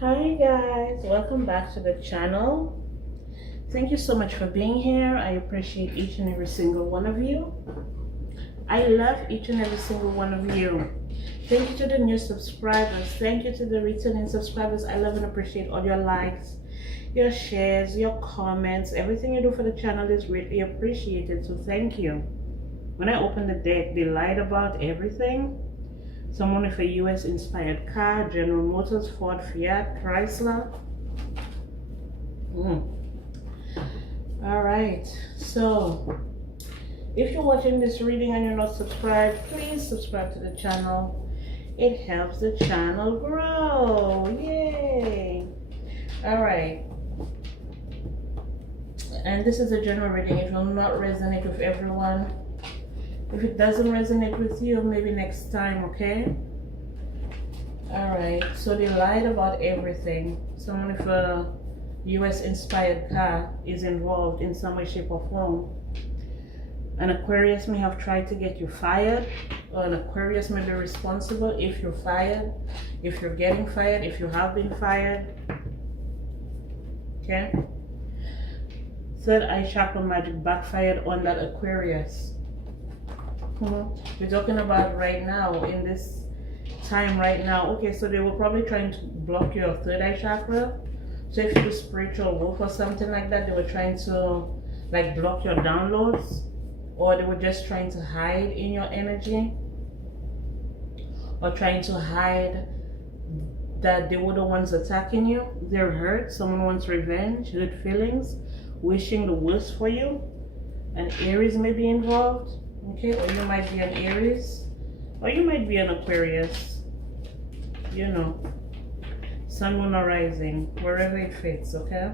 Hi guys, welcome back to the channel. Thank you so much for being here. I appreciate each and every single one of you. I love each and every single one of you. Thank you to the new subscribers. Thank you to the returning subscribers. I love and appreciate all your likes, your shares, your comments. Everything you do for the channel is greatly appreciated, so thank you. When I opened the deck, they lied about everything. Someone with a US inspired car, General Motors, Ford, Fiat, Chrysler. Alright, so if you're watching this reading and you're not subscribed, please subscribe to the channel. It helps the channel grow. Yay! Alright. And this is a general reading. It will not resonate with everyone. If it doesn't resonate with you, maybe next time, okay? Alright, so they lied about everything. Someone with a US inspired car is involved in some way, shape, or form. An Aquarius may have tried to get you fired, or an Aquarius may be responsible if you're fired, if you're getting fired, if you have been fired. Okay? Third eye chakra magic backfired on that Aquarius. We're talking about right now, in this time right now. Okay, so they were probably trying to block your third eye chakra. So if you do spiritual work or something like that, they were trying to like block your downloads, or they were just trying to hide in your energy, or trying to hide that they were the ones attacking you. They're hurt, someone wants revenge, hurt feelings, wishing the worst for you. An Aries may be involved. Okay, or you might be an Aries, or you might be an Aquarius, you know, sun, moon, or rising, wherever it fits, okay?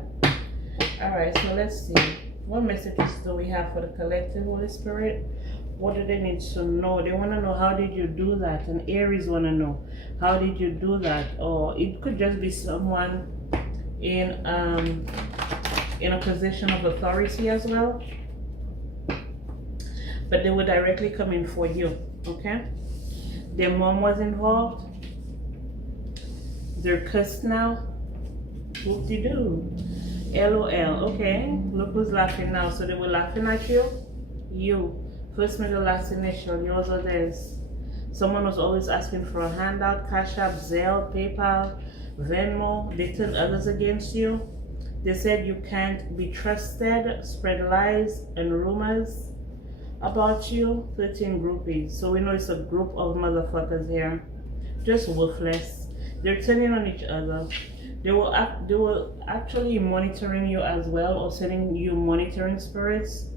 Alright, so let's see. What messages do we have for the collective, Holy Spirit? What do they need to know? They want to know, how did you do that? And Aries want to know, how did you do that? Or it could just be someone in a position of authority as well. But they were directly coming for you, okay? Their mom was involved. They're cussed now. Whoop-de-doo. LOL, okay? Look who's laughing now. So they were laughing at you? You. First, middle, last initial, yours or theirs. Someone was always asking for a handout, Cash App, Zelle, PayPal, Venmo. They turned others against you. They said you can't be trusted, spread lies and rumors about you. 13 groupies. So we know it's a group of motherfuckers here, just worthless. They're turning on each other. They were actually monitoring you as well, or sending you monitoring spirits.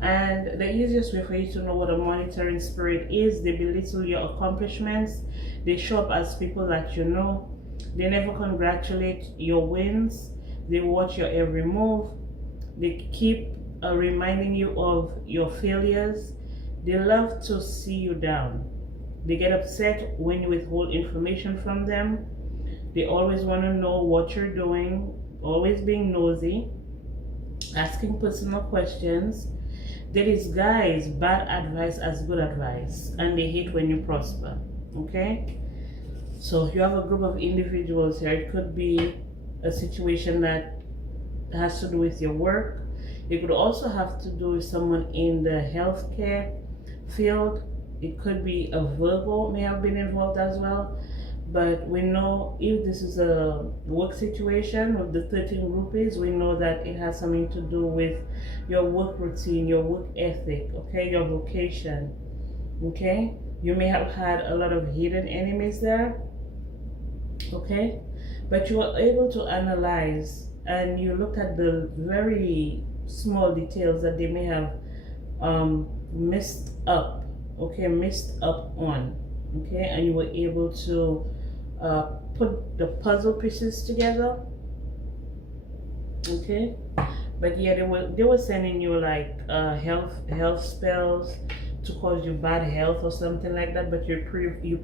And the easiest way for you to know what a monitoring spirit is, they belittle your accomplishments. They show up as people that you know. They never congratulate your wins. They watch your every move. They keep reminding you of your failures. They love to see you down. They get upset when you withhold information from them. They always want to know what you're doing, always being nosy, asking personal questions. They disguise bad advice as good advice, and they hate when you prosper, okay? So you have a group of individuals here. It could be a situation that has to do with your work. It could also have to do with someone in the healthcare field. It could be a Virgo may have been involved as well. But we know if this is a work situation with the 13 groupies, we know that it has something to do with your work routine, your work ethic, okay, your vocation, okay? You may have had a lot of hidden enemies there, okay? But you were able to analyze, and you looked at the very small details that they may have messed up, okay, messed up on, okay, and you were able to put the puzzle pieces together, okay. But yeah, they were sending you like health spells to cause you bad health or something like that, but you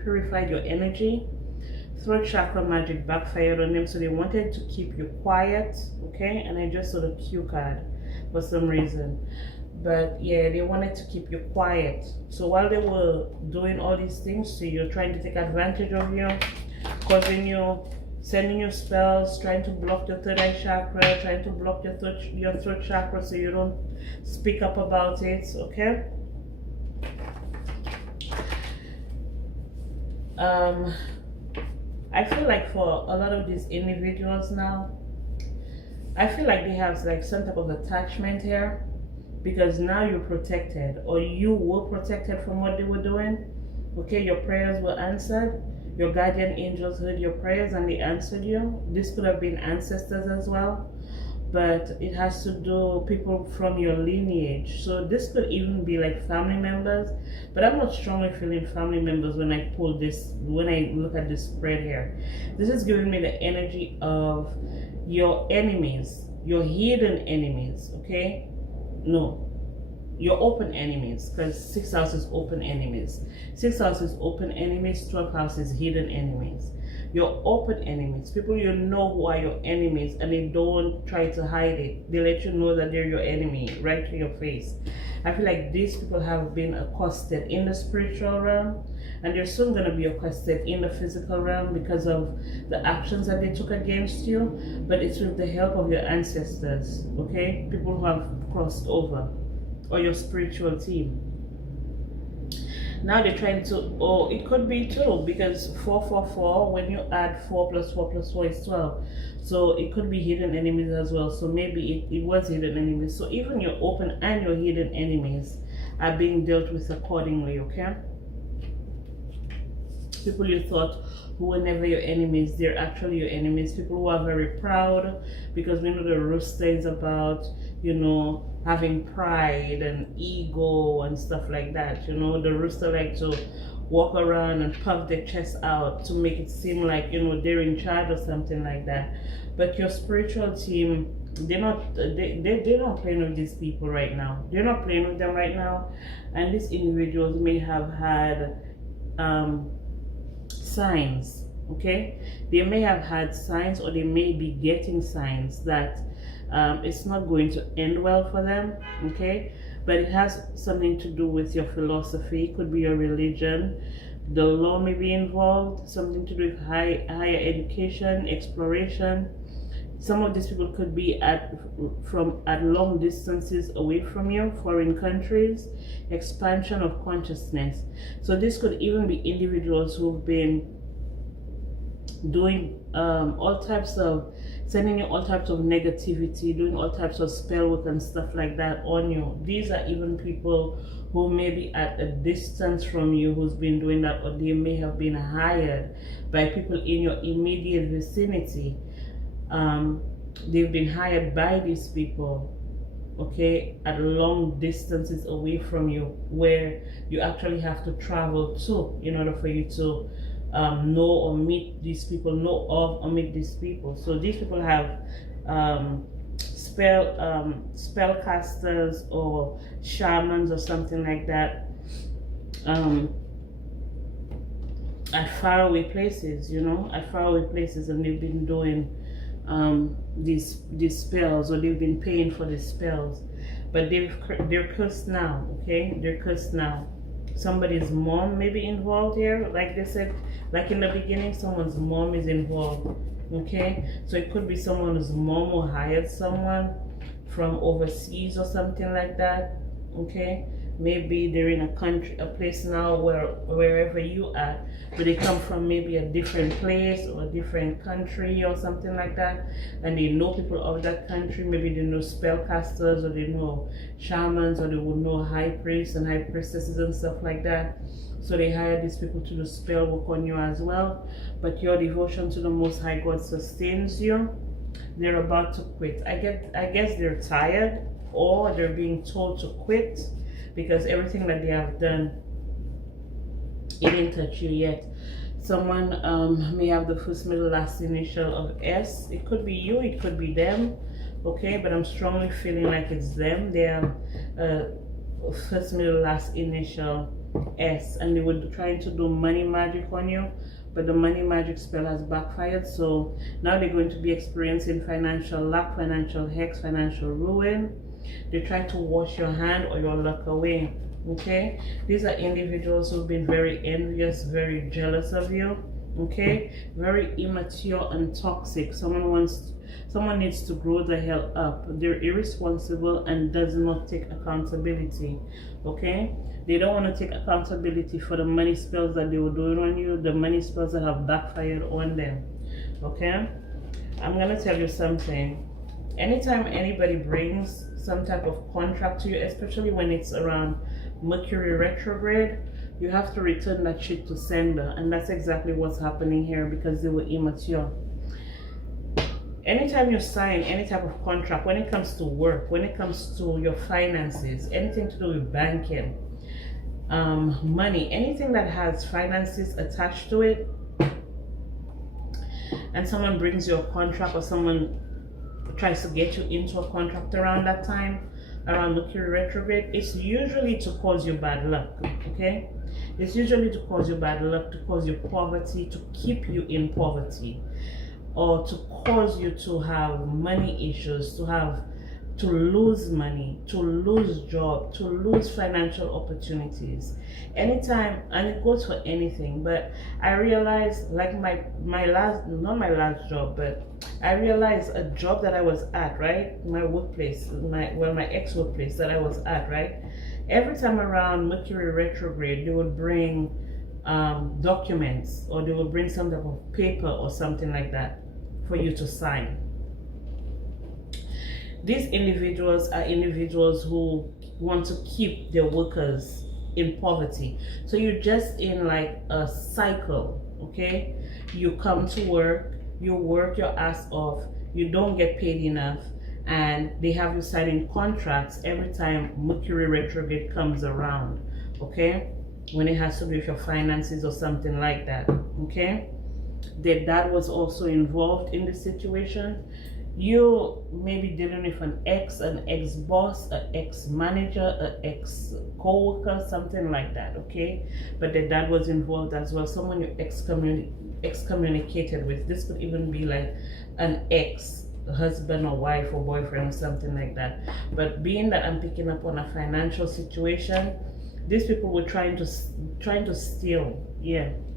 purified your energy. Throat chakra magic backfired on them, so they wanted to keep you quiet, okay. And I just saw the cue card for some reason. But yeah, they wanted to keep you quiet. So while they were doing all these things to you, trying to take advantage of you, causing you sending you spells, trying to block your third eye chakra, trying to block your throat chakra so you don't speak up about it, okay? I feel like for a lot of these individuals now, I feel like they have like some type of attachment here, because now you're protected, or you were protected from what they were doing. Okay, your prayers were answered. Your guardian angels heard your prayers and they answered you. This could have been ancestors as well, but it has to do people from your lineage. So this could even be like family members, but I'm not strongly feeling family members when I pull this, when I look at this spread here. This is giving me the energy of your enemies, your hidden enemies, okay? No, your open enemies, because 6th house is open enemies. 6th house is open enemies, 12th house is hidden enemies. Your open enemies, people you know who are your enemies, and they don't try to hide it. They let you know that they're your enemy right to your face. I feel like these people have been accosted in the spiritual realm, and they're soon going to be accosted in the physical realm because of the actions that they took against you. But it's with the help of your ancestors, okay? People who have crossed over, or your spiritual team. Now they're trying to, oh, it could be too, because 444, when you add 4 plus 4 plus 4 is 12. So it could be hidden enemies as well. So maybe it was hidden enemies. So even your open and your hidden enemies are being dealt with accordingly, okay? People you thought who were never your enemies, they're actually your enemies. People who are very proud, because we know the rooster is about, you know, having pride and ego and stuff like that. You know, the rooster like to walk around and puff their chest out to make it seem like, you know, they're in charge or something like that. But your spiritual team, they're not playing with these people right now. They're not playing with them right now. And these individuals may have had signs, okay? They may have had signs, or they may be getting signs that it's not going to end well for them, okay? But it has something to do with your philosophy. It could be your religion. The law may be involved, something to do with higher education, exploration. Some of these people could be at long distances away from you, foreign countries, expansion of consciousness. So this could even be individuals who've been doing all types of, sending you all types of negativity, doing all types of spell work and stuff like that on you. These are even people who may be at a distance from you who's been doing that, or they may have been hired by people in your immediate vicinity. They've been hired by these people, okay, at long distances away from you, where you actually have to travel to in order for you to know or meet these people, know of or meet these people. So these people have spellcasters or shamans or something like that at faraway places, you know, at faraway places, and they've been doing these spells, or they've been paying for the spells, but they're cursed now, okay? They're cursed now. Somebody's mom may be involved here, like they said, like in the beginning, someone's mom is involved, okay? So it could be someone's mom who hired someone from overseas or something like that, okay? Maybe they're in a place now wherever you are, but they come from maybe a different place or a different country or something like that, and they know people of that country. Maybe they know spellcasters, or they know shamans, or they would know high priests and high priestesses and stuff like that. So they hire these people to do spell work on you as well. But your devotion to the Most High God sustains you. They're about to quit. I guess they're tired, or they're being told to quit, because everything that they have done, it didn't touch you yet. Someone may have the first, middle, last initial of S. It could be you, it could be them, okay? But I'm strongly feeling like it's them. They have first, middle, last initial S, and they were trying to do money magic on you, but the money magic spell has backfired. So now they're going to be experiencing financial lack, financial hex, financial ruin. They try to wash your hand or your luck away, okay? These are individuals who've been very envious, very jealous of you, okay? Very immature and toxic. Someone needs to grow the hell up. They're irresponsible and does not take accountability, okay? They don't want to take accountability for the money spells that they were doing on you, the money spells that have backfired on them, okay? I'm going to tell you something. Anytime anybody brings some type of contract to you, especially when it's around Mercury retrograde, you have to return that shit to sender. And that's exactly what's happening here because they were immature. Anytime you sign any type of contract, when it comes to work, when it comes to your finances, anything to do with banking, money, anything that has finances attached to it, and someone brings you a contract or someone tries to get you into a contract around that time, around Mercury retrograde, it's usually to cause you bad luck, okay? It's usually to cause you bad luck, to cause you poverty, to keep you in poverty, or to cause you to have money issues, to lose money, to lose job, to lose financial opportunities. Anytime, and it goes for anything, but I realized, like my last, not my last job, but I realized a job that I was at, right? My workplace, my ex-workplace that I was at, right? Every time around Mercury retrograde, they would bring documents, or they would bring some type of paper or something like that for you to sign. These individuals are individuals who want to keep their workers in poverty. So you're just in like a cycle, okay? You come to work, you work your ass off, you don't get paid enough, and they have you signing contracts every time Mercury retrograde comes around, okay? When it has to do with your finances or something like that, okay? Their dad was also involved in the situation. You may be dealing with an ex-boss, an ex-manager, an ex-co-worker, something like that, okay? But the dad was involved as well, someone you excommunicated with. This could even be like an ex-husband or wife or boyfriend or something like that. But being that I'm picking up on a financial situation, these people were trying to steal,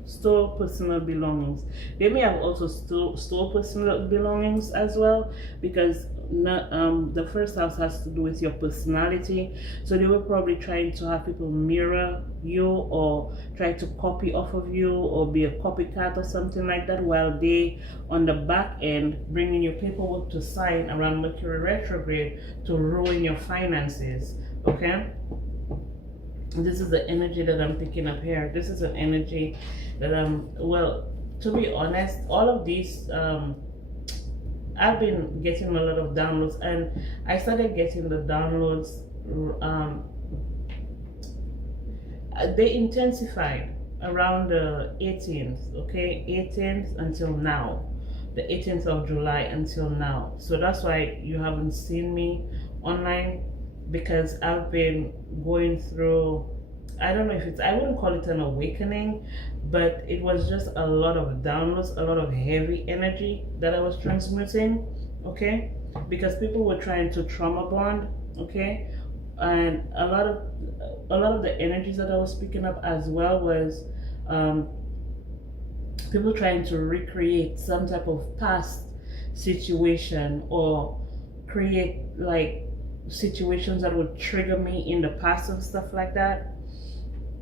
stole personal belongings. They may have also stole personal belongings as well, because the first house has to do with your personality. So they were probably trying to have people mirror you or try to copy off of you or be a copycat or something like that, while they on the back end bringing your paperwork to sign around Mercury retrograde to ruin your finances, okay? This is the energy that I'm picking up here. This is an energy that well, to be honest, all of these, I've been getting a lot of downloads, and I started getting the downloads, they intensified around the 18th, okay? 18th until now, the 18th of July until now. So that's why you haven't seen me online, because I've been going through, I don't know if I wouldn't call it an awakening, but it was just a lot of downloads, a lot of heavy energy that I was transmuting, okay? Because people were trying to trauma bond, okay? And a lot of the energies that I was picking up as well was people trying to recreate some type of past situation, or create like situations that would trigger me in the past and stuff like that.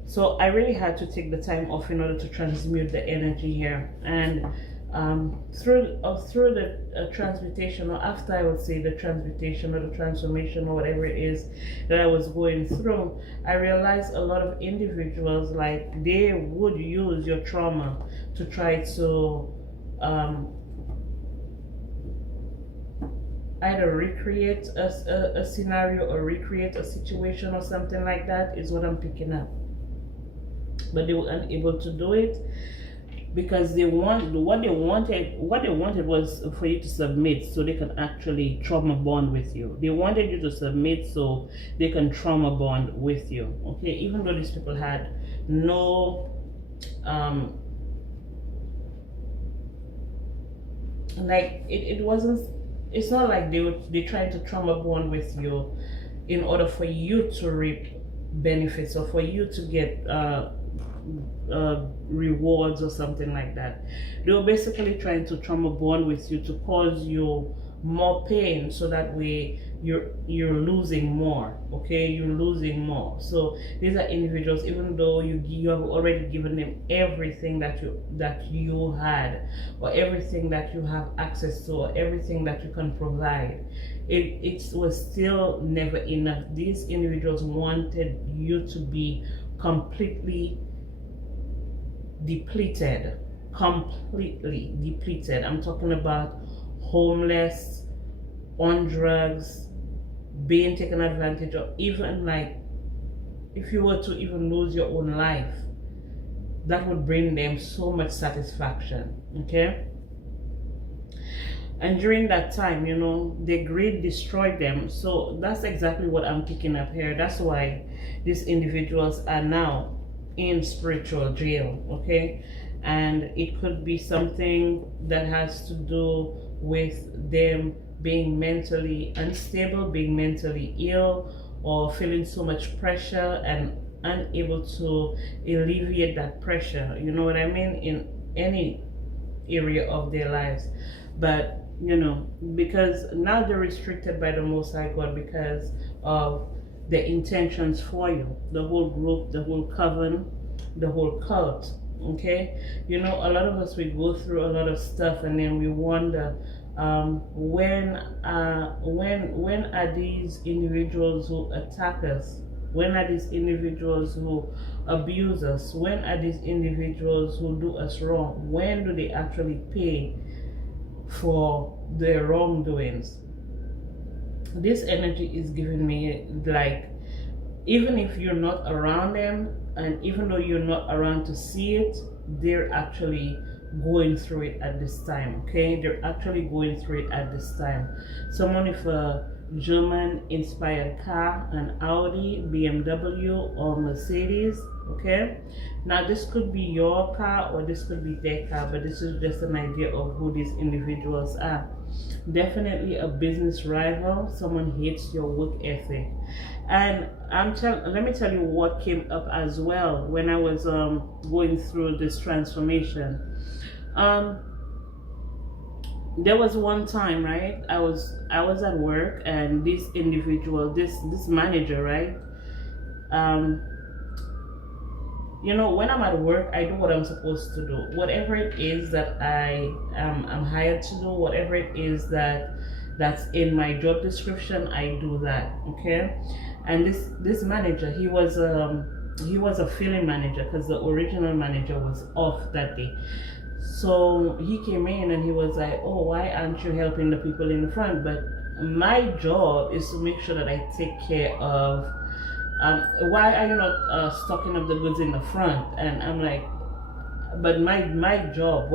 So I really had to take the time off in order to transmute the energy here. And through the transmutation, or after, I would say, the transmutation or the transformation or whatever it is that I was going through, I realized a lot of individuals, like, they would use your trauma to try to either recreate a scenario or recreate a situation or something like that, is what I'm picking up. But they were unable to do it because what they wanted was for you to submit so they can actually trauma bond with you. They wanted you to submit so they can trauma bond with you, okay? Even though these people had no like it wasn't, it's not like they tried to trauma bond with you in order for you to reap benefits or for you to get rewards or something like that. They were basically trying to trauma bond with you to cause you more pain, so that way you're losing more. Okay, you're losing more. So these are individuals, even though you have already given them everything that you had, or everything that you have access to, or everything that you can provide, it was still never enough. These individuals wanted you to be completely depleted. Completely depleted. I'm talking about homeless, on drugs, being taken advantage of. Even like, if you were to even lose your own life, that would bring them so much satisfaction. Okay, and during that time, the greed destroyed them. So that's exactly what I'm picking up here. That's why these individuals are now in spiritual jail. Okay, and it could be something that has to do with them being mentally unstable, being mentally ill, or feeling so much pressure and unable to alleviate that pressure. You know what I mean? In any area of their lives. But because now they're restricted by the Most High God because of the intentions for you, the whole group, the whole coven, the whole cult. Okay, a lot of us, we go through a lot of stuff, and then we wonder, when are these individuals who attack us? When are these individuals who abuse us? When are these individuals who do us wrong? When do they actually pay for their wrongdoings? This energy is giving me, like, even if you're not around them, and even though you're not around to see it, they're actually going through it at this time. Okay, they're actually going through it at this time. Someone with a German inspired car, an Audi, BMW, or Mercedes. Okay, now this could be your car or this could be their car, but this is just an idea of who these individuals are. Definitely a business rival. Someone hates your work ethic. And let me tell you what came up as well when I was going through this transformation. There was one time, right? I was at work, and this individual, this manager, right? When I'm at work, I do what I'm supposed to do. Whatever it is that I'm hired to do, whatever it is that's in my job description, I do that. Okay. And this manager, he was a filling manager, because the original manager was off that day. So he came in and he was like, "Oh, why aren't you helping the people in the front?" But my job is to make sure that I take care of, why are you not stocking up the goods in the front? And I'm like, but my job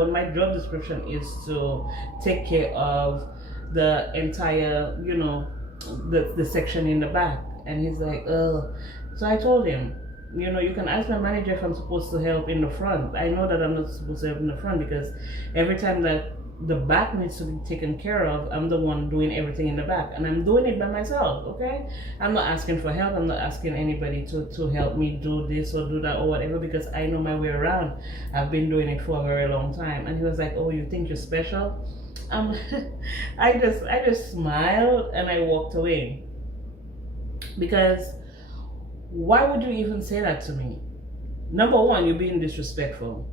description is to take care of the entire, the section in the back. And he's like, "Oh." So I told him, you can ask my manager if I'm supposed to help in the front. I know that I'm not supposed to help in the front, because every time that the back needs to be taken care of, I'm the one doing everything in the back, and I'm doing it by myself. Okay, I'm not asking for help. I'm not asking anybody to help me do this or do that or whatever, because I know my way around. I've been doing it for a very long time. And he was like, "Oh, you think you're special?" I just smiled and I walked away, because why would you even say that to me? Number one, you're being disrespectful.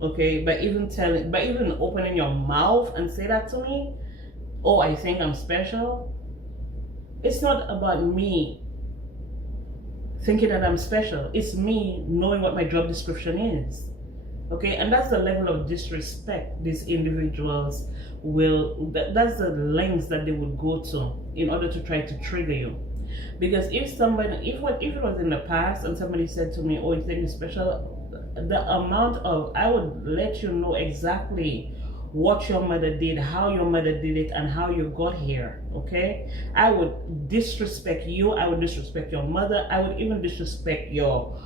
Okay, by even opening your mouth and say that to me, "Oh, I think I'm special." It's not about me thinking that I'm special. It's me knowing what my job description is. Okay, and that's the level of disrespect these individuals that's the lengths that they would go to in order to try to trigger you. Because if it was in the past and somebody said to me, "Oh, you think you're special," I would let you know exactly what your mother did, how your mother did it, and how you got here. Okay, I would disrespect you. I would disrespect your mother. I would even disrespect your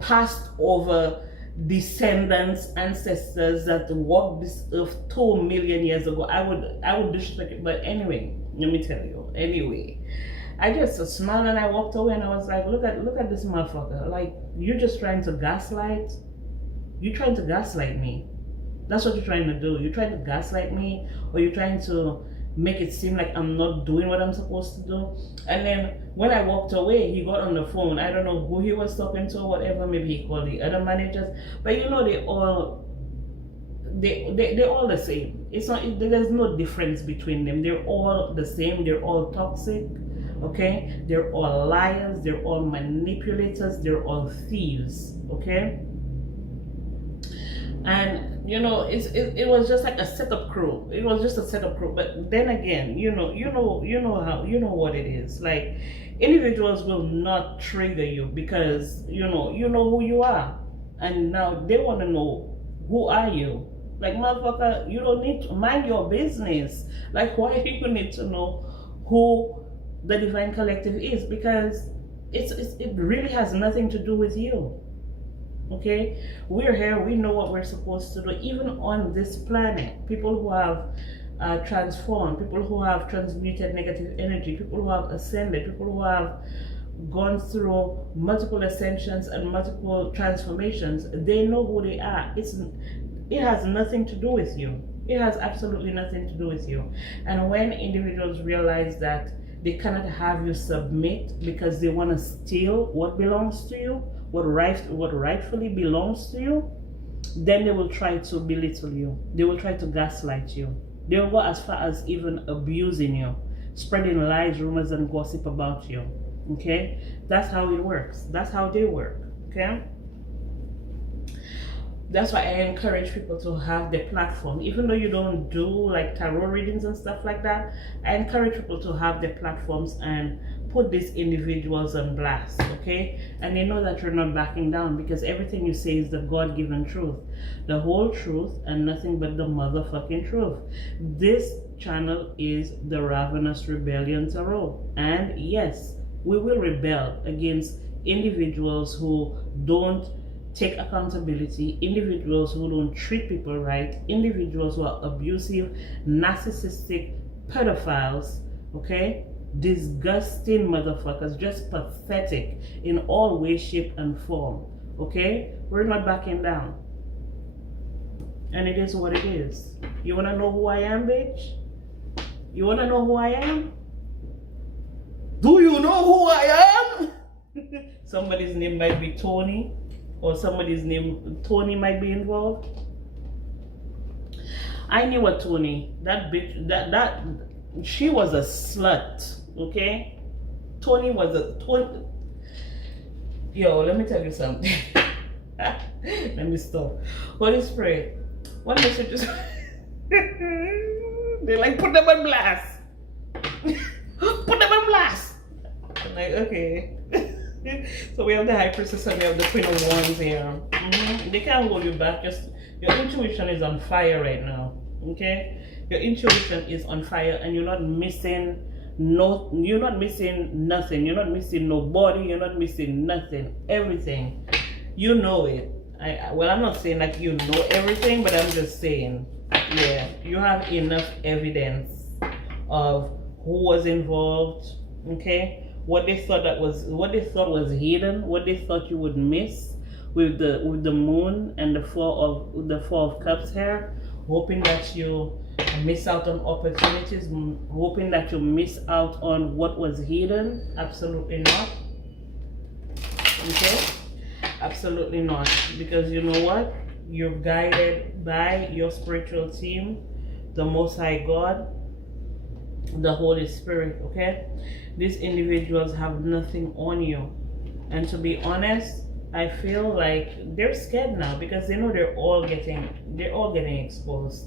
past over descendants, ancestors that walked this earth 2 million years ago. I would disrespect it. But anyway, let me tell you. Anyway, I just smiled and I walked away and I was like, look at this motherfucker. Like, you're just trying to gaslight. You're trying to gaslight me. That's what you're trying to do. You're trying to gaslight me, or you're trying to make it seem like I'm not doing what I'm supposed to do. And then when I walked away, he got on the phone. I don't know who he was talking to or whatever. Maybe he called the other managers. But you know, they're all the same. It's not. There's no difference between them. They're all the same. They're all toxic. Okay, they're all liars. They're all manipulators. They're all thieves. Okay. And you know, it was just like a setup crew. It was just a setup crew. But then again, you know what it is. Like, individuals will not trigger you because you know who you are, and now they want to know, who are you? Like, motherfucker, you don't need to mind your business. Like, why do you need to know who the Divine Collective is? Because it really has nothing to do with you. Okay, we're here, we know what we're supposed to do. Even on this planet, people who have transformed, people who have transmuted negative energy, people who have ascended, people who have gone through multiple ascensions and multiple transformations, they know who they are. It has nothing to do with you. It has absolutely nothing to do with you. And when individuals realize that they cannot have you submit because they want to steal what belongs to you, what rightfully belongs to you, then they will try to belittle you. They will try to gaslight you. They will go as far as even abusing you, spreading lies, rumors, and gossip about you. Okay? That's how it works. That's how they work. Okay? That's why I encourage people to have the platform. Even though you don't do like tarot readings and stuff like that, I encourage people to have the platforms and put these individuals on blast, okay? And they know that you're not backing down, because everything you say is the God-given truth, the whole truth, and nothing but the motherfucking truth. This channel is the Ravenous Rebellion Tarot, and yes, we will rebel against individuals who don't take accountability, individuals who don't treat people right, individuals who are abusive, narcissistic, pedophiles, okay? Disgusting motherfuckers, just pathetic in all way, shape, and form, okay? We're not backing down. And it is what it is. You wanna know who I am, bitch? You wanna know who I am? Do you know who I am? Somebody's name might be Tony, or somebody's name, Tony, might be involved. I knew a Tony. That bitch, she was a slut, okay? Tony was a Tony. Yo, let me tell you something. Let me stop. Holy Spirit, what messages? They like, put them on blast. Put them on blast. I'm like, okay. So we have the High Priestess and we have the Queen of Wands here. They can't hold you back. Just your intuition is on fire right now. Okay, your intuition is on fire, and you're not missing you're not missing nothing. You're not missing nobody. You're not missing nothing. Everything, you know it. Well, I'm not saying like you know everything, but I'm just saying, yeah, you have enough evidence of who was involved. Okay. What they thought was hidden, what they thought you would miss with the moon and the Four of Cups here, hoping that you miss out on opportunities, hoping that you miss out on what was hidden. Absolutely not. Okay? Absolutely not. Because you know what? You're guided by your spiritual team, the Most High God, the Holy Spirit, okay? These individuals have nothing on you. And to be honest, I feel like they're scared now, because they know they're all getting exposed.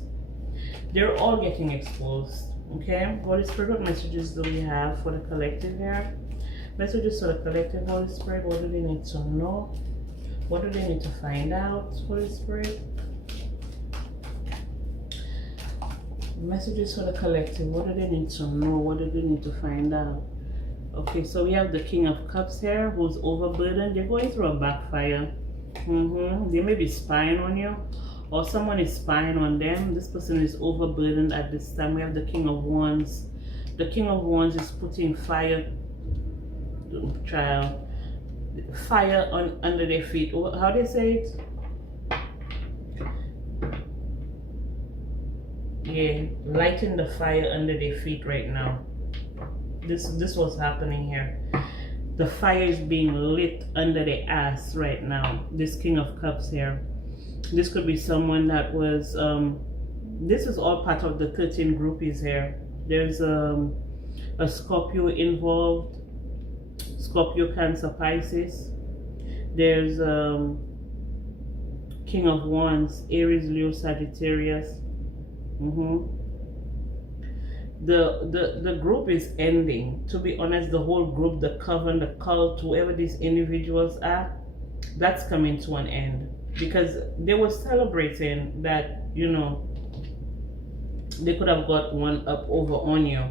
They're all getting exposed, okay? Holy Spirit, what messages do we have for the collective here? Messages for the collective, Holy Spirit. What do they need to know? What do they need to find out, Holy Spirit? Messages for the collective. What do they need to know? What do they need to find out? Okay, so we have the King of Cups here, who's overburdened. They're going through a backfire. They may be spying on you, or someone is spying on them. This person is overburdened at this time. We have the King of Wands. The King of Wands is putting fire trial, fire under their feet. How do you say it? Yeah, lighting the fire under their feet right now. This was happening here. The fire is being lit under their ass right now. This King of Cups here. This could be someone that was this is all part of the 13 groupies here. There's a Scorpio involved, Scorpio, Cancer, Pisces. There's King of Wands, Aries, Leo, Sagittarius. The group is ending. To be honest, the whole group, the coven, the cult, whoever these individuals are, that's coming to an end, because they were celebrating that, you know, they could have got one up over on you,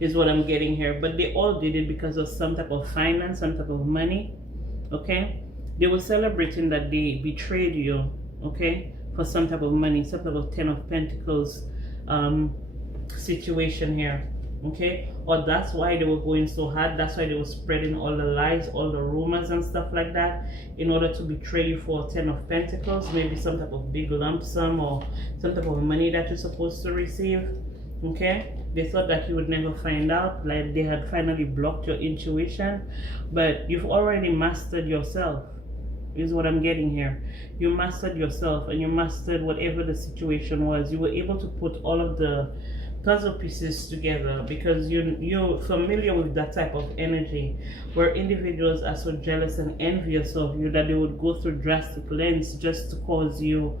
is what I'm getting here. But they all did it because of some type of finance, some type of money. Okay, they were celebrating that they betrayed you, okay, for some type of money, some type of 10 of Pentacles situation here. Okay, or that's why they were going so hard. That's why they were spreading all the lies, all the rumors and stuff like that, in order to betray you for 10 of Pentacles, maybe some type of big lump sum or some type of money that you're supposed to receive. Okay, they thought that you would never find out, like they had finally blocked your intuition, but you've already mastered yourself, is what I'm getting here. You mastered yourself, and you mastered whatever the situation was. You were able to put all of the puzzle pieces together, because you're familiar with that type of energy where individuals are so jealous and envious of you that they would go through drastic lengths just to cause you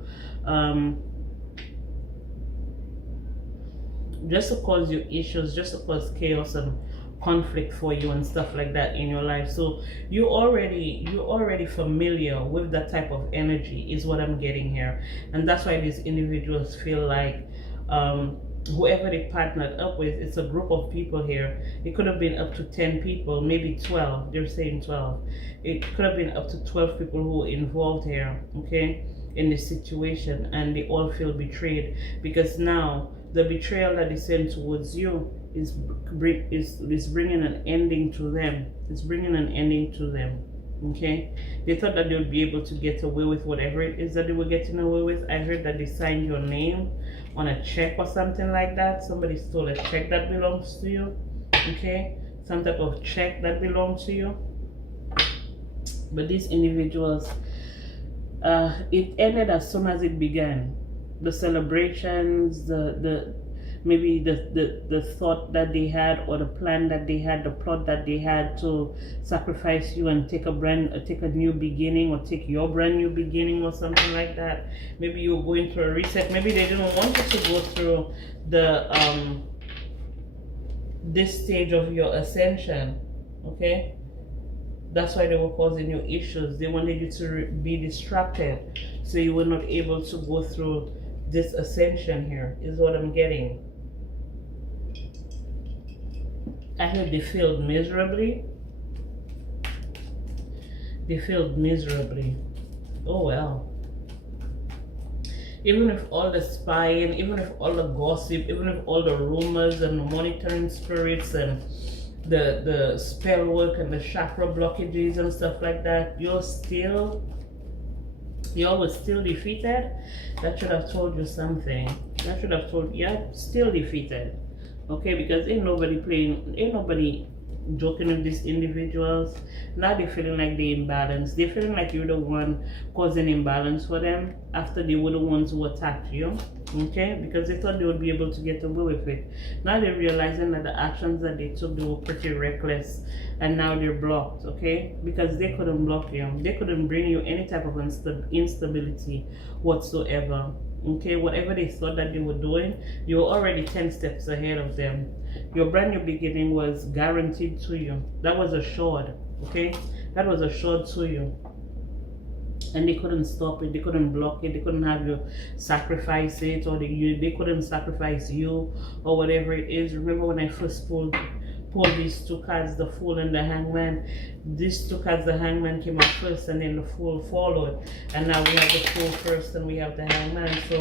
issues, just to cause chaos and conflict for you and stuff like that in your life. So you're already familiar with that type of energy, is what I'm getting here. And that's why these individuals feel like whoever they partnered up with, it's a group of people here. It could have been up to 10 people, maybe 12. They're saying 12. It could have been up to 12 people who were involved here, okay, in this situation, and they all feel betrayed, because now the betrayal that they send towards you is bringing an ending to them. It's bringing an ending to them. Okay, they thought that they would be able to get away with whatever it is that they were getting away with. I heard that they signed your name on a check or something like that. Somebody stole a check that belongs to you. Okay, some type of check that belongs to you. But these individuals, it ended as soon as it began. The celebrations, maybe the thought that they had, or the plan that they had, the plot that they had to sacrifice you and take a new beginning, or take your brand new beginning, or something like that. Maybe you were going through a reset. Maybe they didn't want you to go through the this stage of your ascension. Okay, that's why they were causing you issues. They wanted you to be distracted, so you were not able to go through this ascension here, is what I'm getting. I heard they failed miserably. They failed miserably. Oh well. Even with all the spying, even with all the gossip, even with all the rumors and the monitoring spirits and the spell work and the chakra blockages and stuff like that, y'all were still defeated. That should have told you something. That should have told you, yeah, still defeated. Okay, because ain't nobody joking with these individuals. Now they're feeling like they're imbalanced. They're feeling like you're the one causing imbalance for them, after they were the ones who attacked you. Okay, because they thought they would be able to get away with it. Now they're realizing that the actions that they took, they were pretty reckless, and now they're blocked. Okay, because they couldn't block you. They couldn't bring you any type of instability whatsoever. Okay, whatever they thought that they were doing, you were already 10 steps ahead of them. Your brand new beginning was guaranteed to you. That was assured. Okay, that was assured to you, and they couldn't stop it. They couldn't block it. They couldn't have you sacrifice it, or they couldn't sacrifice you, or whatever it is. Remember when I first pulled these two cards, the Fool and the Hangman? These two cards, the Hangman came up first, and then the Fool followed, and now we have the Fool first and we have the Hangman. So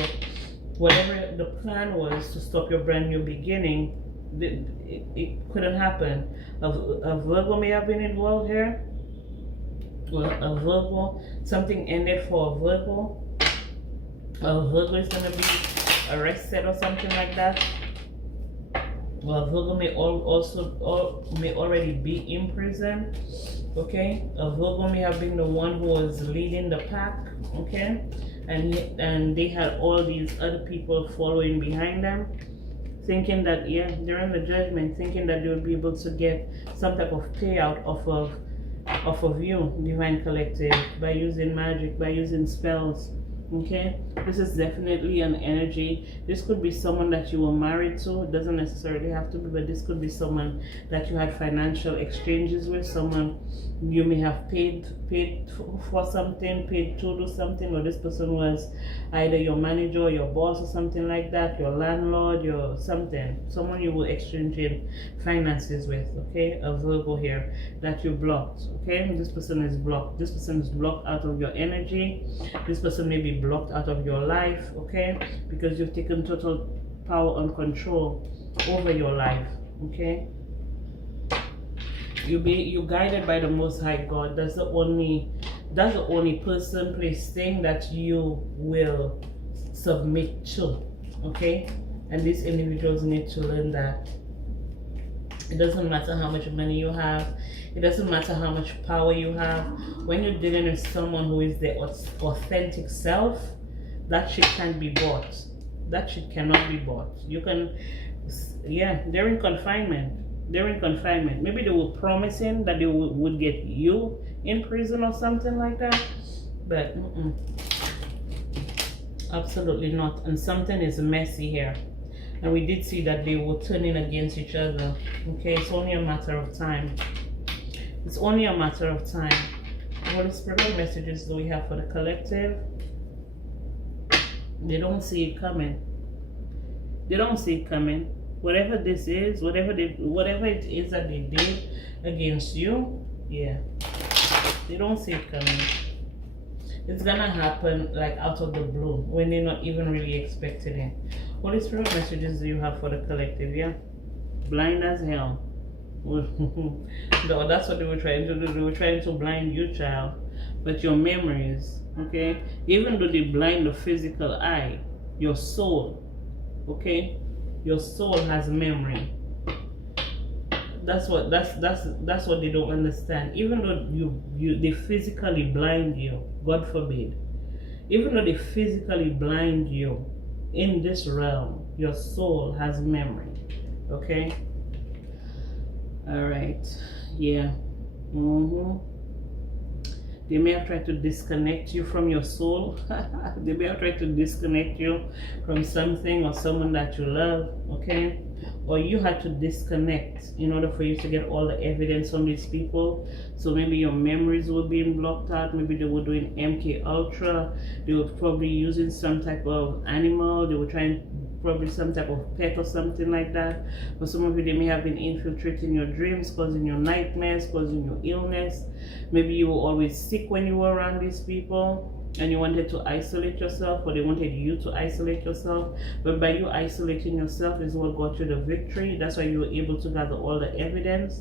whatever the plan was to stop your brand new beginning, it couldn't happen. A Virgo may have been involved here. Well, a Virgo, something ended for a Virgo. A Virgo is gonna be arrested or something like that. Well, Virgo may may already be in prison. Okay, a Virgo may have been the one who was leading the pack. Okay, and they had all these other people following behind them, thinking that they're in the judgment, thinking that they would be able to get some type of payout off of you, Divine Collective, by using magic, by using spells. Okay, this is definitely an energy. This could be someone that you were married to. It doesn't necessarily have to be, but this could be someone that you had financial exchanges with, someone you may have paid for something, paid to do something, or this person was either your manager or your boss or something like that, your landlord, your someone you were exchanging finances with. Okay, a Virgo here that you blocked. Okay, this person is blocked. This person is blocked out of your energy. This person may be blocked out of your life. Okay, because you've taken total power and control over your life. Okay, you guided by the Most High God. That's the only person, place, thing that you will submit to. Okay, and these individuals need to learn that. It doesn't matter how much money you have. It doesn't matter how much power you have. When you're dealing with someone who is their authentic self, that shit can't be bought. That shit cannot be bought. You can, they're in confinement. They're in confinement. Maybe they were promising that they would get you in prison or something like that. But absolutely not. And something is messy here. And we did see that they were turning against each other. Okay, it's only a matter of time. It's only a matter of time. What spiritual messages do we have for the collective? They don't see it coming. They don't see it coming. Whatever this is, whatever it is that they did against you, they don't see it coming. It's gonna happen like out of the blue when they're not even really expecting it. What spiritual messages do you have for the collective? Blind as hell. No, that's what they were trying to do. They were trying to blind you, child. But your memories, okay? Even though they blind the physical eye, your soul, okay? Your soul has memory. That's what they don't understand. Even though they physically blind you, God forbid. Even though they physically blind you in this realm, your soul has memory. Okay? Alright. Yeah. They may have tried to disconnect you from your soul. They may have tried to disconnect you from something or someone that you love, okay? Or you had to disconnect in order for you to get all the evidence from these people. So maybe your memories were being blocked out. Maybe they were doing MK Ultra. They were probably using some type of animal. They were trying probably some type of pet or something like that. For some of you, they may have been infiltrating your dreams, causing your nightmares, causing your illness. Maybe you were always sick when you were around these people and you wanted to isolate yourself, or they wanted you to isolate yourself. But by you isolating yourself is what got you the victory. That's why you were able to gather all the evidence.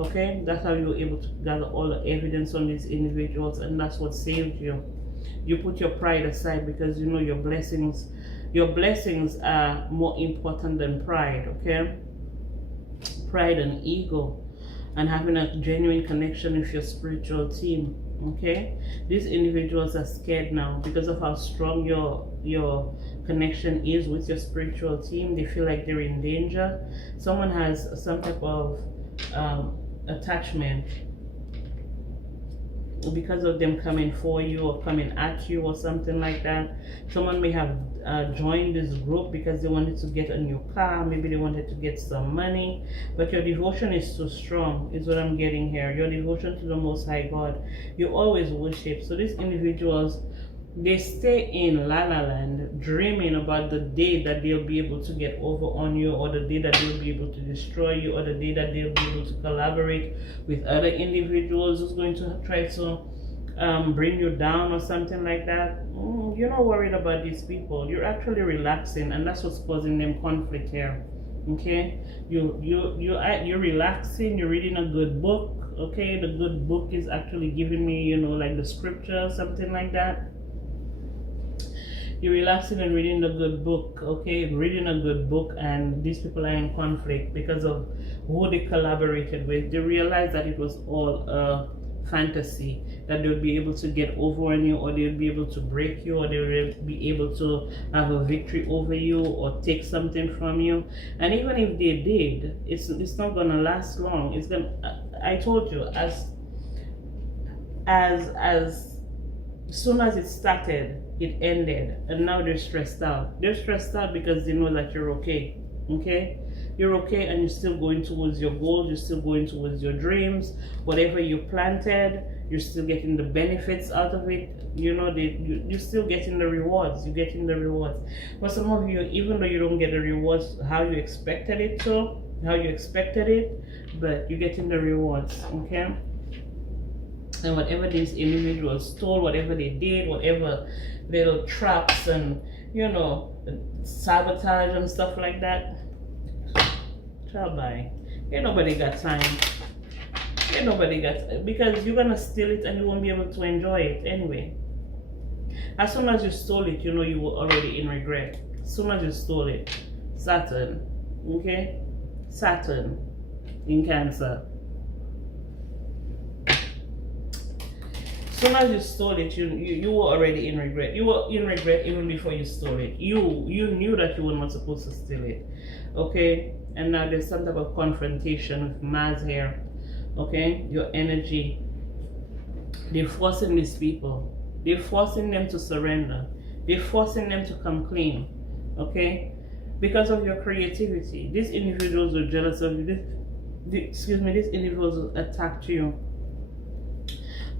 Okay, that's how you were able to gather all the evidence on these individuals, and that's what saved you. You put your pride aside because you know your blessings are more important than pride. Okay, pride and ego, and having a genuine connection with your spiritual team. Okay, these individuals are scared now because of how strong your connection is with your spiritual team. They feel like they're in danger. Someone has some type of attachment because of them coming for you or coming at you or something like that. Someone may have joined this group because they wanted to get a new car. Maybe they wanted to get some money. But your devotion is too strong, is what I'm getting here. Your devotion to the Most High God. You always worship. So these individuals, they stay in La La Land dreaming about the day that they'll be able to get over on you, or the day that they'll be able to destroy you, or the day that they'll be able to collaborate with other individuals who's going to try to bring you down or something like that. You're not worried about these people. You're actually relaxing, and that's what's causing them conflict here. Okay, you're relaxing, you're reading a good book. Okay, the good book is actually giving me, you know, like the scripture, something like that. You're relaxing and reading the good book. Okay, reading a good book, and these people are in conflict because of who they collaborated with. They realized that it was all a fantasy, that they would be able to get over on you, or they would be able to break you, or they would be able to have a victory over you or take something from you. And even if they did, it's not gonna last long. It's gonna, I told you, as soon as it started, it ended, and now they're stressed out. They're stressed out because they know that you're okay. Okay, you're okay, and you're still going towards your goals. You're still going towards your dreams. Whatever you planted, you're still getting the benefits out of it. You know, you're still getting the rewards. You're getting the rewards. For some of you, even though you don't get the rewards how you expected it to, but you're getting the rewards. Okay. And whatever these individuals stole, whatever they did, whatever little traps and, you know, sabotage and stuff like that, child, bye. Ain't nobody got time. Ain't nobody got, because you're gonna steal it and you won't be able to enjoy it anyway. As soon as you stole it, you know you were already in regret. As soon as you stole it, Saturn, okay? Saturn in Cancer. As soon as you stole it, you were already in regret. You were in regret even before you stole it. You knew that you were not supposed to steal it. Okay? And now there's some type of confrontation with Mars here. Okay? Your energy. They're forcing these people. They're forcing them to surrender. They're forcing them to come clean. Okay? Because of your creativity. These individuals were jealous of you. These individuals attacked you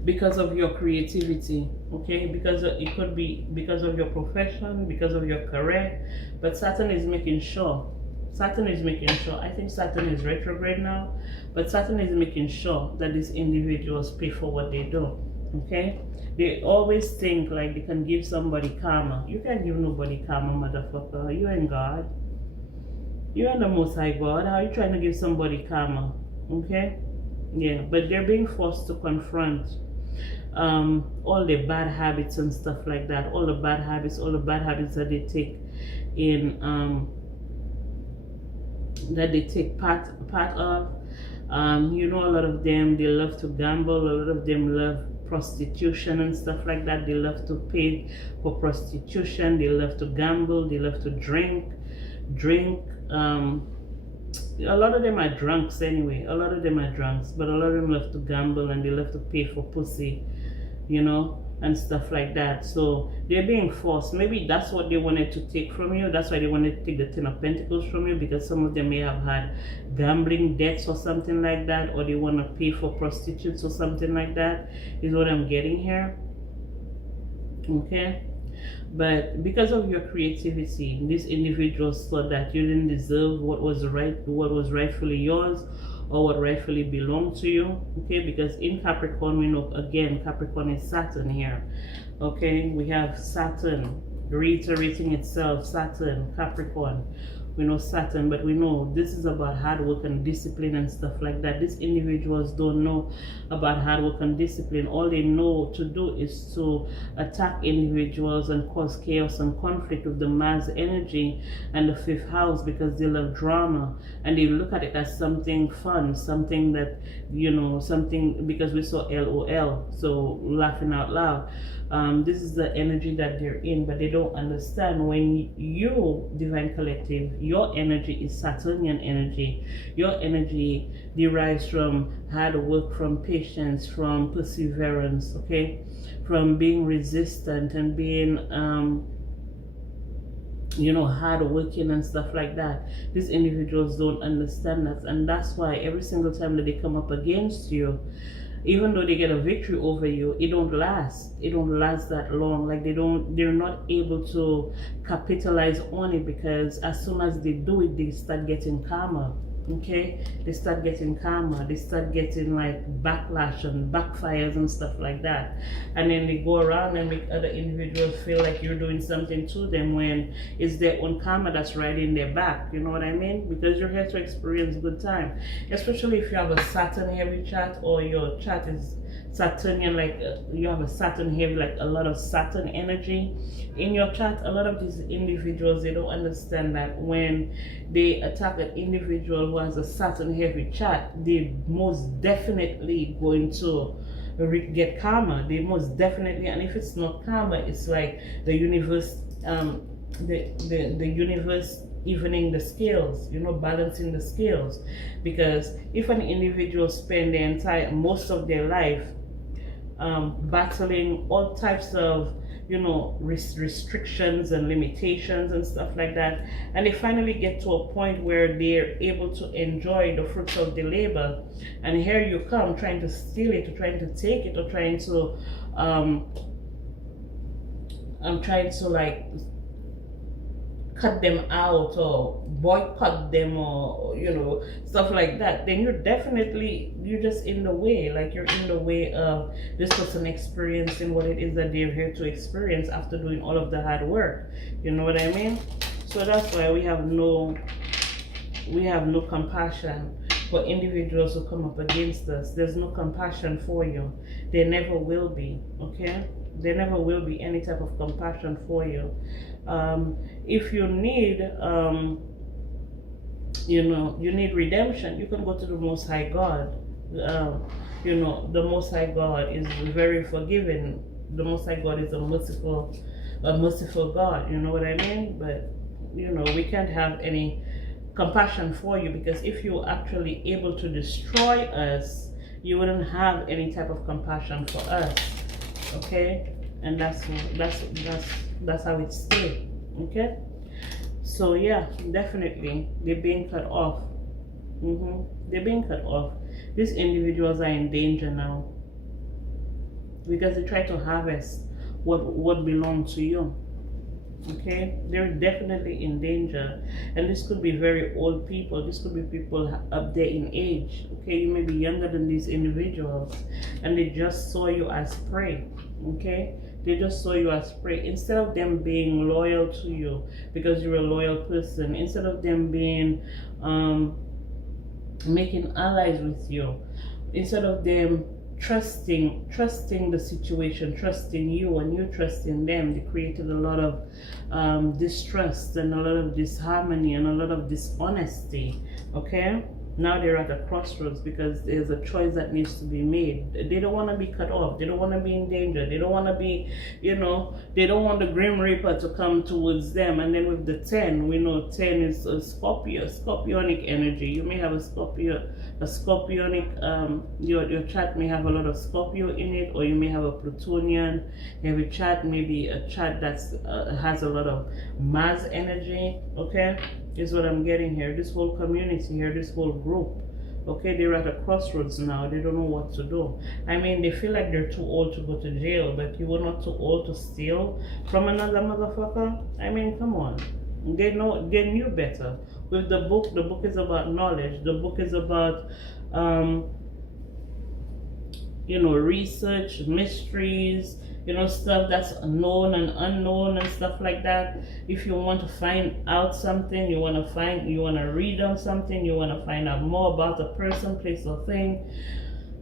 because of your creativity, okay? Because it could be because of your profession, because of your career, but Saturn is making sure. I think Saturn is retrograde now, but Saturn is making sure that these individuals pay for what they do, okay? They always think like they can give somebody karma. You can't give nobody karma, motherfucker. You ain't God. You ain't the Most High God. How are you trying to give somebody karma, okay? Yeah, but they're being forced to confront all the bad habits and stuff like that, all the bad habits that they take in part of. You know, a lot of them, they love to gamble, a lot of them love prostitution and stuff like that. They love to pay for prostitution, they love to gamble, they love to drink. A lot of them are drunks anyway. A lot of them are drunks, but a lot of them love to gamble and they love to pay for pussy, you know, and stuff like that. So they're being forced. Maybe that's what they wanted to take from you. That's why they wanted to take the Ten of Pentacles from you, because some of them may have had gambling debts or something like that, or they want to pay for prostitutes or something like that, is what I'm getting here. Okay? But because of your creativity, these individuals thought that you didn't deserve what was rightfully yours, or what rightfully belonged to you. Okay, because in Capricorn, we know again, Capricorn is Saturn here. Okay, we have Saturn reiterating itself, Saturn, Capricorn. We know Saturn, but we know this is about hard work and discipline and stuff like that. These individuals don't know about hard work and discipline. All they know to do is to attack individuals and cause chaos and conflict with the Mars energy and the 5th house, because they love drama and they look at it as something fun, something that, you know, something, because we saw LOL, so laughing out loud. This is the energy that they're in, but they don't understand when you, Divine Collective, your energy is Saturnian energy. Your energy derives from hard work, from patience, from perseverance, okay? From being resistant and being, you know, hard working and stuff like that. These individuals don't understand that, and that's why every single time that they come up against you, even though they get a victory over you, it don't last that long. Like they're not able to capitalize on it, because as soon as they do it, they start getting karma. Okay, they start getting karma, they start getting like backlash and backfires and stuff like that, and then they go around and make other individuals feel like you're doing something to them when it's their own karma that's riding their back. You know what I mean? Because you're here to experience good time, especially if you have a Saturn heavy chart, or your chart is Saturnian, like you have a Saturn heavy, like a lot of Saturn energy in your chart. A lot of these individuals, they don't understand that when they attack an individual who has a Saturn heavy chart, they most definitely going to get karma. They most definitely, and if it's not karma, it's like the universe, the universe evening the scales, you know, balancing the scales. Because if an individual spend most of their life battling all types of, you know, restrictions and limitations and stuff like that, and they finally get to a point where they're able to enjoy the fruits of the labor, and here you come trying to steal it, or trying to take it, or trying to I'm trying to like cut them out or boycott them, or you know, stuff like that, then you're just in the way. Like you're in the way of this person experiencing what it is that they're here to experience after doing all of the hard work. You know what I mean? So that's why we have no compassion for individuals who come up against us. There's no compassion for you. There never will be. Okay, there never will be any type of compassion for you. If you need, you know, you need redemption, you can go to the Most High God. You know, the Most High God is very forgiving. The Most High God is a merciful God. You know what I mean? But you know, we can't have any compassion for you, because if you were actually able to destroy us, you wouldn't have any type of compassion for us. Okay, and that's how it stays. Okay, so yeah, definitely they're being cut off. They're being cut off. These individuals are in danger now, because they try to harvest what belongs to you. Okay, they're definitely in danger, and this could be very old people. This could be people up there in age. Okay, you may be younger than these individuals, and they just saw you as prey. Okay, they just saw you as prey. Instead of them being loyal to you because you're a loyal person, instead of them being making allies with you, instead of them trusting the situation, trusting you, and you trusting them, they created a lot of distrust and a lot of disharmony and a lot of dishonesty. Okay, now they're at a crossroads, because there's a choice that needs to be made. They don't want to be cut off. They don't want to be in danger. They don't want to be, you know, they don't want the Grim Reaper to come towards them. And then with the 10, we know 10 is a scorpionic energy. You may have a scorpionic, your chart may have a lot of Scorpio in it, or you may have a Plutonian heavy chart, maybe a chart that's has a lot of Mars energy. Okay, is what I'm getting here. This whole community here, this whole group, okay, they're at a crossroads now. They don't know what to do. I mean, they feel like they're too old to go to jail, but you were not too old to steal from another motherfucker. I mean, come on. They knew better. With the book is about knowledge. The book is about you know, research, mysteries, you know, stuff that's known and unknown and stuff like that. If you want to find out something, you want to read on something, you want to find out more about a person, place, or thing,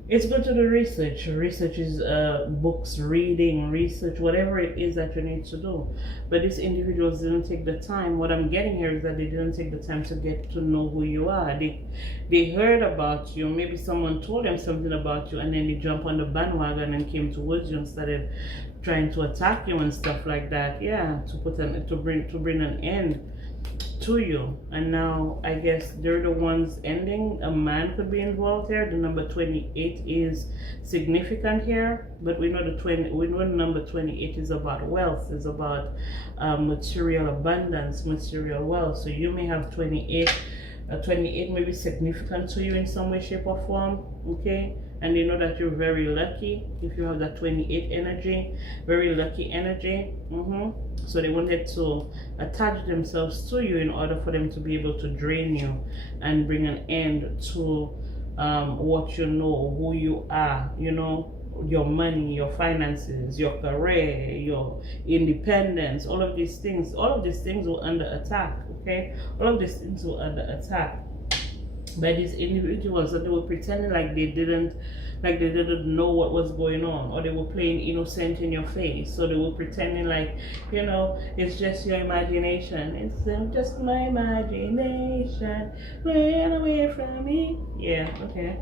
it's good to do research. Research is books, reading, research, whatever it is that you need to do. But these individuals didn't take the time. What I'm getting here is that they didn't take the time to get to know who you are. They heard about you. Maybe someone told them something about you, and then they jump on the bandwagon and came towards you and started trying to attack you and stuff like that. Yeah, to bring an end to you. And now I guess they're the ones ending. A man could be involved here. The number 28 is significant here, but we know the number 28 is about wealth, is about material abundance, material wealth. So you may have 28. 28 may be significant to you in some way, shape, or form. Okay, and they know that you're very lucky. If you have that 28 energy, very lucky energy. So they wanted to attach themselves to you in order for them to be able to drain you and bring an end to what you know, who you are, you know, your money, your finances, your career, your independence, all of these things were under attack. Okay, all of these things were under attack by these individuals, that they were pretending like they didn't know what was going on, or they were playing innocent in your face. So they were pretending like, you know, it's just your imagination, it's just my imagination, ran away from me. Yeah, okay,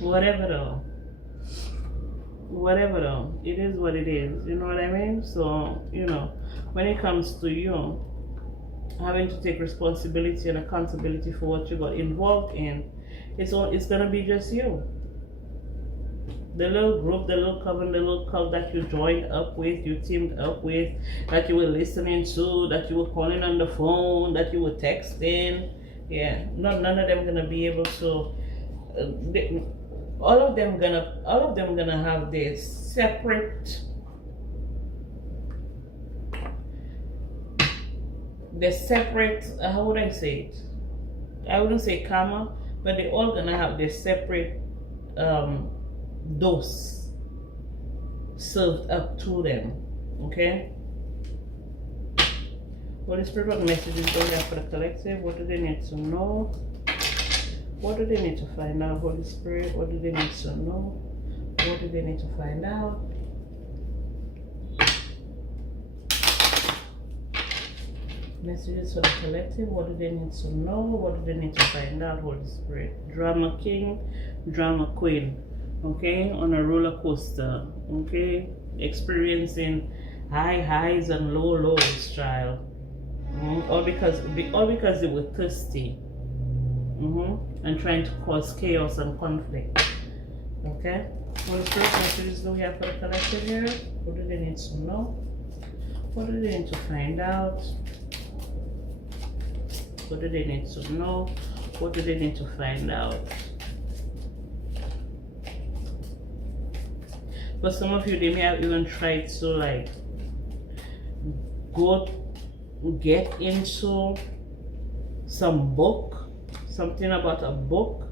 whatever though, it is what it is, you know what I mean? So, you know, when it comes to you having to take responsibility and accountability for what you got involved in, it's gonna be just you. The little group, the little coven, the little cult that you joined up with, you teamed up with, that you were listening to, that you were calling on the phone, that you were texting. Yeah, none of them gonna be able to. All of them gonna have this separate. How would I say it? I wouldn't say karma, but they all gonna have their separate dose served up to them. Okay, Holy Spirit, what messages do they have for the collective? What do they need to know? What do they need to find out? Holy Spirit, what do they need to know? What do they need to find out? Messages for the collective. What do they need to know? What do they need to find out? Holy Spirit. Drama king, drama queen. Okay, on a roller coaster. Okay, experiencing high highs and low lows, child. All because they were thirsty. And trying to cause chaos and conflict. Okay. Holy Spirit, messages do we have for the collective here? What do they need to know? What do they need to find out? What do they need to know? What do they need to find out? For some of you, they may have even tried to like get into some book, something about a book.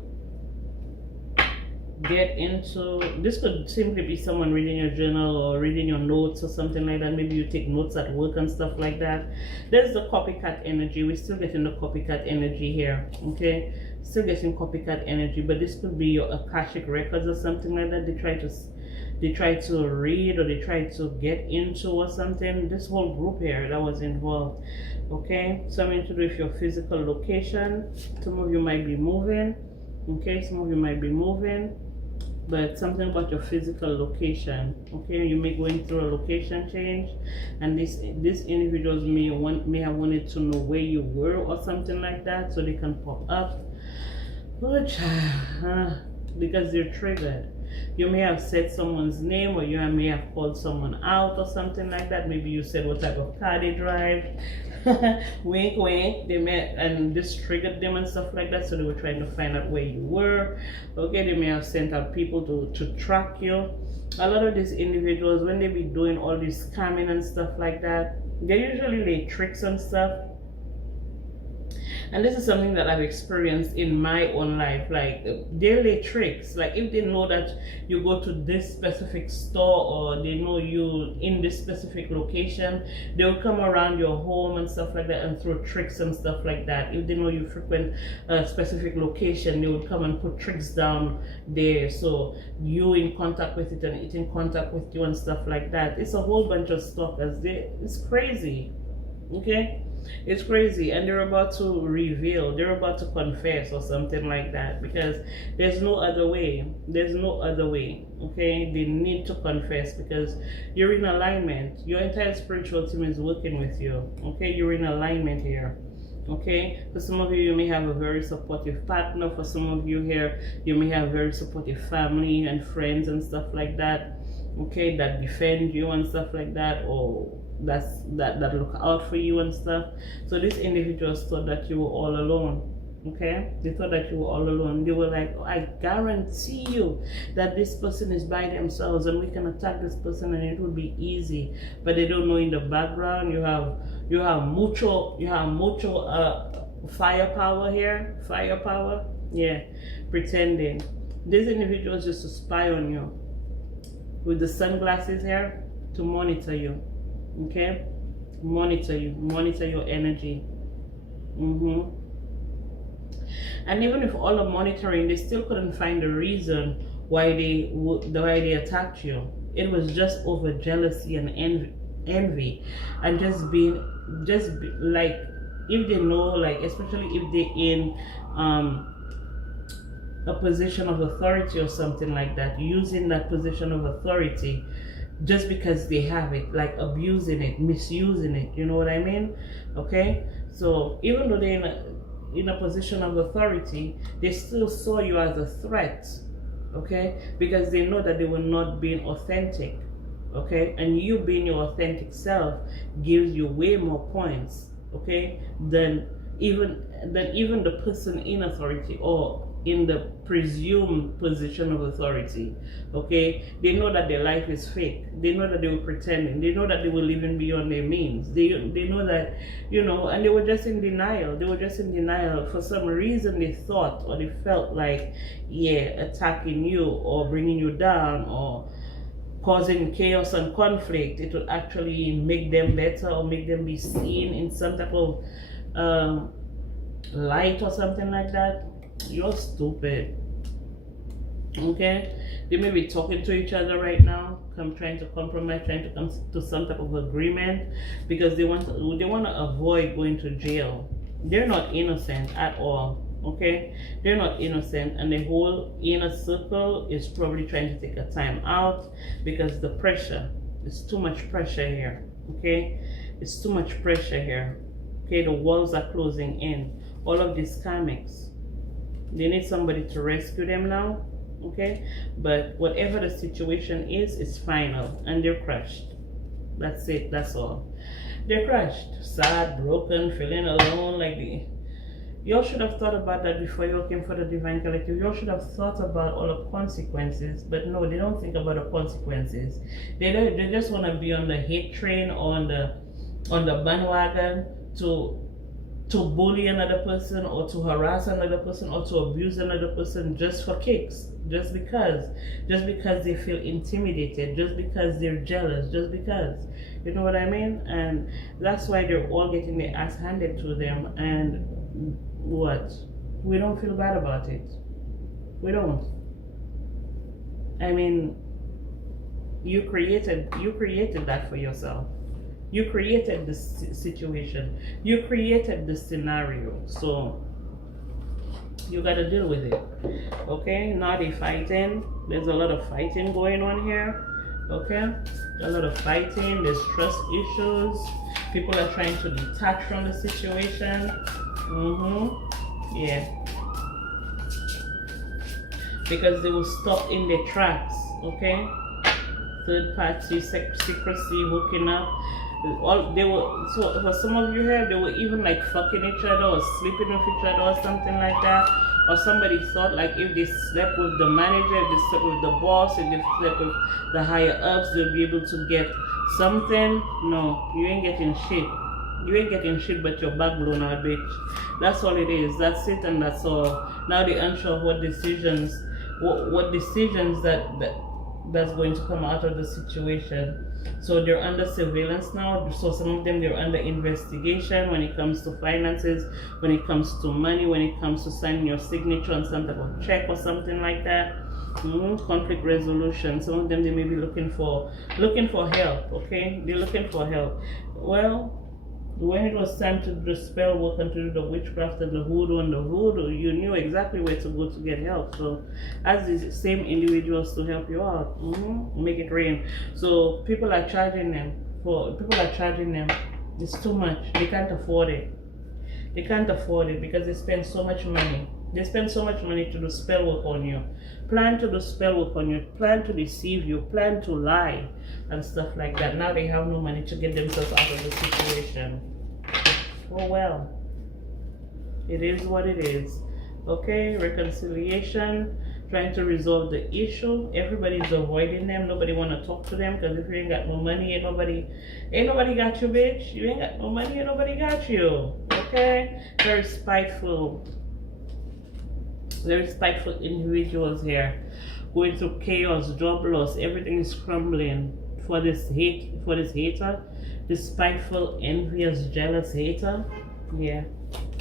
Get into this could simply be someone reading your journal or reading your notes or something like that. Maybe you take notes at work and stuff like that. There's the copycat energy. We're still getting the copycat energy here. Okay, still getting copycat energy, but this could be your Akashic records or something like that. They try to read or they try to get into or something. This whole group here that was involved. Okay, something to do with your physical location. Some of you might be moving. Okay, some of you might be moving, but something about your physical location. Okay, you may going through a location change, and these individuals may have wanted to know where you were or something like that, so they can pop up. Because they're triggered. You may have said someone's name, or you may have called someone out or something like that. Maybe you said what type of car they drive. Wink wink. They met and this triggered them and stuff like that, so they were trying to find out where you were. Okay, they may have sent out people to track you. A lot of these individuals, when they be doing all this scamming and stuff like that, they usually lay tricks and stuff. And this is something that I've experienced in my own life. Like, they lay tricks. Like, if they know that you go to this specific store, or they know you in this specific location, they'll come around your home and stuff like that and throw tricks and stuff like that. If they know you frequent a specific location, they would come and put tricks down there, so you in contact with it and it in contact with you and stuff like that. It's a whole bunch of stalkers. It's crazy. Okay, it's crazy, and they're about to reveal, they're about to confess or something like that, because there's no other way. Okay, they need to confess, because you're in alignment. Your entire spiritual team is working with you. Okay, you're in alignment here. Okay, for some of you, you may have a very supportive partner. For some of you here, you may have very supportive family and friends and stuff like that. Okay, that defend you and stuff like that, or that look out for you and stuff. So these individuals thought that you were all alone. Okay, they thought that you were all alone. They were like, oh, I guarantee you that this person is by themselves and we can attack this person and it will be easy. But they don't know in the background you have mucho firepower here. Firepower, yeah, pretending. These individuals just to spy on you with the sunglasses here to monitor you. Okay, monitor your energy. And even with all the monitoring, they still couldn't find the reason why they attacked you. It was just over jealousy and envy, and like, if they know, like, especially if they're in a position of authority or something like that, using that position of authority just because they have it, like abusing it, misusing it, you know what I mean? Okay, so even though they're in a position of authority, they still saw you as a threat, okay, because they know that they were not being authentic, okay, and you being your authentic self gives you way more points, okay, than even the person in authority or in the presumed position of authority. Okay, they know that their life is fake. They know that they were pretending. They know that they were living beyond their means. They know that, you know, and they were just in denial. They were just in denial. For some reason they thought or they felt like, yeah, attacking you or bringing you down or causing chaos and conflict, it would actually make them better or make them be seen in some type of light or something like that. You're stupid. Okay, they may be talking to each other right now, trying to compromise, trying to come to some type of agreement because they want to avoid going to jail. They're not innocent at all. Okay, they're not innocent, and the whole inner circle is probably trying to take a time out because the pressure is too much pressure here. Okay, it's too much pressure here. Okay, the walls are closing in. All of these karmics, they need somebody to rescue them now, okay? But whatever the situation is, it's final, and they're crushed. That's it, that's all. They're crushed, sad, broken, feeling alone, like y'all should have thought about that before you came for the Divine Collective. Y'all should have thought about all the consequences, but no, they don't think about the consequences. They just want to be on the hate train or on the bandwagon to bully another person or to harass another person or to abuse another person just for kicks, just because they feel intimidated, just because they're jealous, just because, you know what I mean? And that's why they're all getting their ass handed to them. And what? We don't feel bad about it. We don't. I mean, you created that for yourself. You created this situation. You created the scenario. So you gotta deal with it. Okay? Now they're fighting. There's a lot of fighting going on here. Okay? A lot of fighting. There's trust issues. People are trying to detach from the situation. Yeah. Because they were stopped in their tracks. Okay? Third party secrecy, hooking up. So for some of you here, they were even like fucking each other or sleeping with each other or something like that. Or somebody thought like if they slept with the manager, if they slept with the boss, if they slept with the higher ups, they'll be able to get something. No, you ain't getting shit. You ain't getting shit but your back blown out, bitch. That's all it is. That's it, and that's all. Now they're unsure of what decisions that's going to come out of the situation. So they're under surveillance now. So some of them, they're under investigation when it comes to finances, when it comes to money, when it comes to signing your signature on some type of check or something like that. Conflict resolution. Some of them, they may be looking for help. Okay, they're looking for help. Well, when it was time to do the spell work and to do the witchcraft and the voodoo, you knew exactly where to go to get help. So ask these same individuals to help you out. Make it rain. So people are charging them. It's too much. They can't afford it. They can't afford it because they spend so much money. They spend so much money to do spell work on you. Plan to do spell work on you. Plan to deceive you. Plan to lie and stuff like that. Now they have no money to get themselves out of the situation. Oh well. It is what it is. Okay, reconciliation, trying to resolve the issue. Everybody's avoiding them. Nobody want to talk to them because if you ain't got no money, ain't nobody got you, bitch. You ain't got no money, ain't nobody got you. Okay, very spiteful individuals here, going through chaos, job loss, everything is crumbling for this hater, this spiteful, envious, jealous hater. Yeah,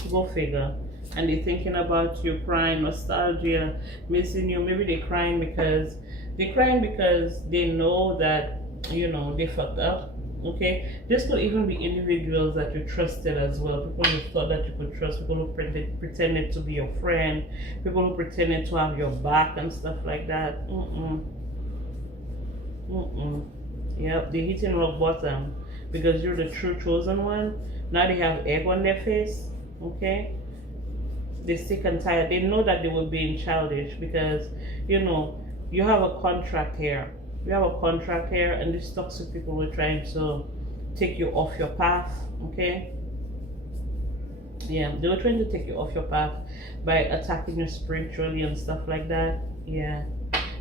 go figure. And they're thinking about you, crying, nostalgia, missing you. Maybe they're crying because they know that they fucked up. Okay, this could even be individuals that you trusted as well. People you thought that you could trust. People who pretended to be your friend. People who pretended to have your back and stuff like that. Yep, they're hitting rock bottom because you're the true chosen one. Now they have egg on their face. Okay, they're sick and tired. They know that they were being childish because you have a contract here. You have a contract here, and these toxic people were trying to take you off your path. Okay, yeah, they were trying to take you off your path by attacking you spiritually and stuff like that. Yeah,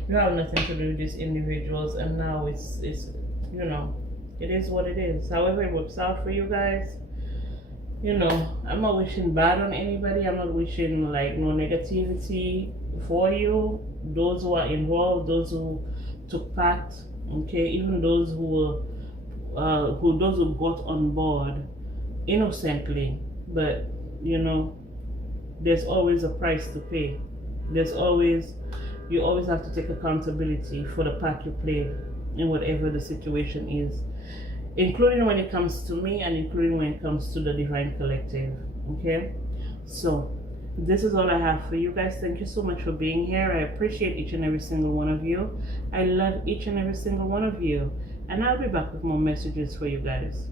you have nothing to do with these individuals, and now it's it is what it is. However it works out for you guys, I'm not wishing bad on anybody. I'm not wishing like no negativity for you. Those who are involved, those who took part, okay, even those who got on board innocently, but there's always a price to pay. You always have to take accountability for the part you played in whatever the situation is, including when it comes to me and including when it comes to the Divine Collective. Okay, so this is all I have for you guys. Thank you so much for being here. I appreciate each and every single one of you. I love each and every single one of you, and I'll be back with more messages for you guys.